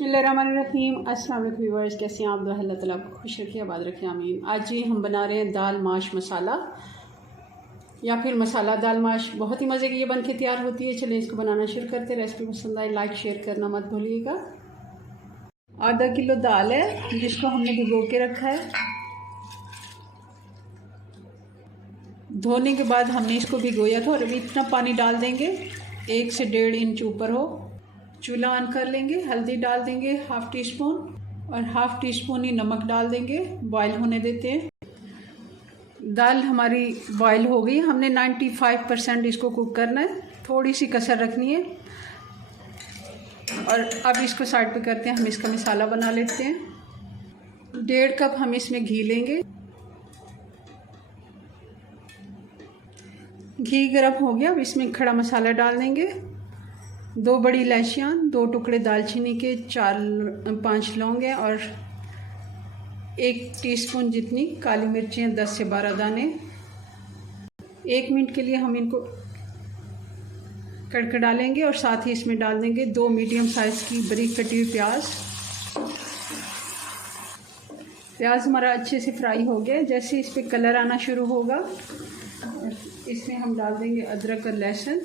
बिस्मिल्लाहिर्रहमानिर्रहीम। अस्सलाम वालेकुम व्यूअर्स, कैसे हैं आप? दुआ अल्लाह ताला आपको खुश रखे, आबाद रखे, आमीन। आज ही हम बना रहे हैं दाल माश मसाला या फिर मसाला दाल माश। बहुत ही मज़े की ये बन के तैयार होती है। चलिए इसको बनाना शुरू करते हैं। रेसिपी पसंद आए लाइक शेयर करना मत भूलिएगा। आधा किलो दाल है जिसको हमने भिगो के रखा है। धोने के बाद हमने इसको भिगोया था और अभी इतना पानी डाल देंगे 1 से 1.5 इंच ऊपर हो। चूल्हा ऑन कर लेंगे। हल्दी डाल देंगे 1/2 टीस्पून और 1/2 टीस्पून ही नमक डाल देंगे। बॉईल होने देते हैं। दाल हमारी बॉईल हो गई। हमने 95% इसको कुक करना है, थोड़ी सी कसर रखनी है। और अब इसको साइड पे करते हैं। हम इसका मसाला बना लेते हैं। 1.5 कप हम इसमें घी लेंगे। घी गर्म हो गया। अब इसमें खड़ा मसाला डाल देंगे। 2 बड़ी इलायचियाँ, 2 टुकड़े दालचीनी के, 4-5 लौंग हैं और 1 टीस्पून जितनी काली मिर्चें, 10 से 12 दाने। 1 मिनट के लिए हम इनको कड़कड़ा लेंगे और साथ ही इसमें डाल देंगे 2 मीडियम साइज़ की बारीक कटी हुई प्याज। प्याज हमारा अच्छे से फ्राई हो गया। जैसे इस पर कलर आना शुरू होगा इसमें हम डाल देंगे अदरक और लहसुन,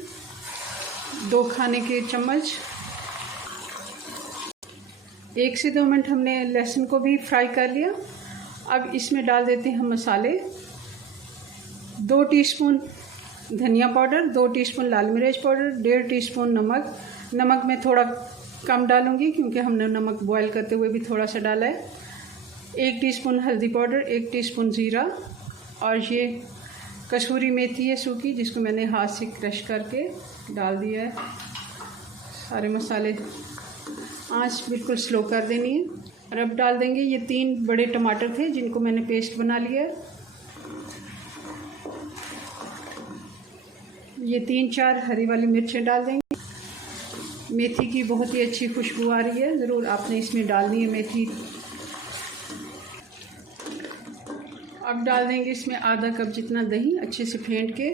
2 खाने के चम्मच। 1 से 2 मिनट हमने लहसुन को भी फ्राई कर लिया। अब इसमें डाल देते हैं हम मसाले। 2 टीस्पून धनिया पाउडर, 2 टीस्पून लाल मिर्च पाउडर, 1.5 टीस्पून नमक। नमक मैं थोड़ा कम डालूंगी क्योंकि हमने नमक बॉईल करते हुए भी थोड़ा सा डाला है। 1 टीस्पून हल्दी पाउडर, 1 टीस्पून ज़ीरा और ये कसूरी मेथी है सूखी, जिसको मैंने हाथ से क्रश करके डाल दिया है। सारे मसाले आंच बिल्कुल स्लो कर देनी है। और अब डाल देंगे ये 3 बड़े टमाटर थे जिनको मैंने पेस्ट बना लिया है। ये 3-4 हरी वाली मिर्चें डाल देंगे। मेथी की बहुत ही अच्छी खुशबू आ रही है, ज़रूर आपने इसमें डालनी है मेथी। अब डाल देंगे इसमें आधा कप जितना दही, अच्छे से फेंट के।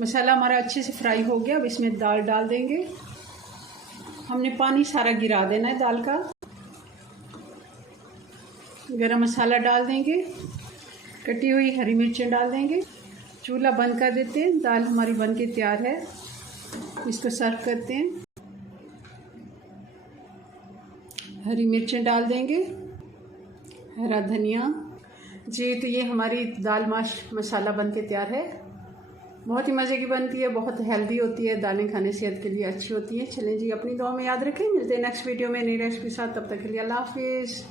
मसाला हमारा अच्छे से फ्राई हो गया। अब इसमें दाल डाल देंगे। हमने पानी सारा गिरा देना है दाल का। गरम मसाला डाल देंगे, कटी हुई हरी मिर्चें डाल देंगे। चूल्हा बंद कर देते हैं। दाल हमारी बन के तैयार है। इसको सर्व करते हैं। हरी मिर्चें डाल देंगे, हरा धनिया। जी तो ये हमारी दाल माश मसाला बन के तैयार है। बहुत ही मज़े की बनती है, बहुत हेल्दी होती है। दालें खाने सेहत के लिए अच्छी होती हैं। चलें जी, अपनी दुआ में याद रखें। मिलते हैं नेक्स्ट वीडियो में नई रेसिपी के साथ। तब तक के लिए अल्लाह हाफिज़।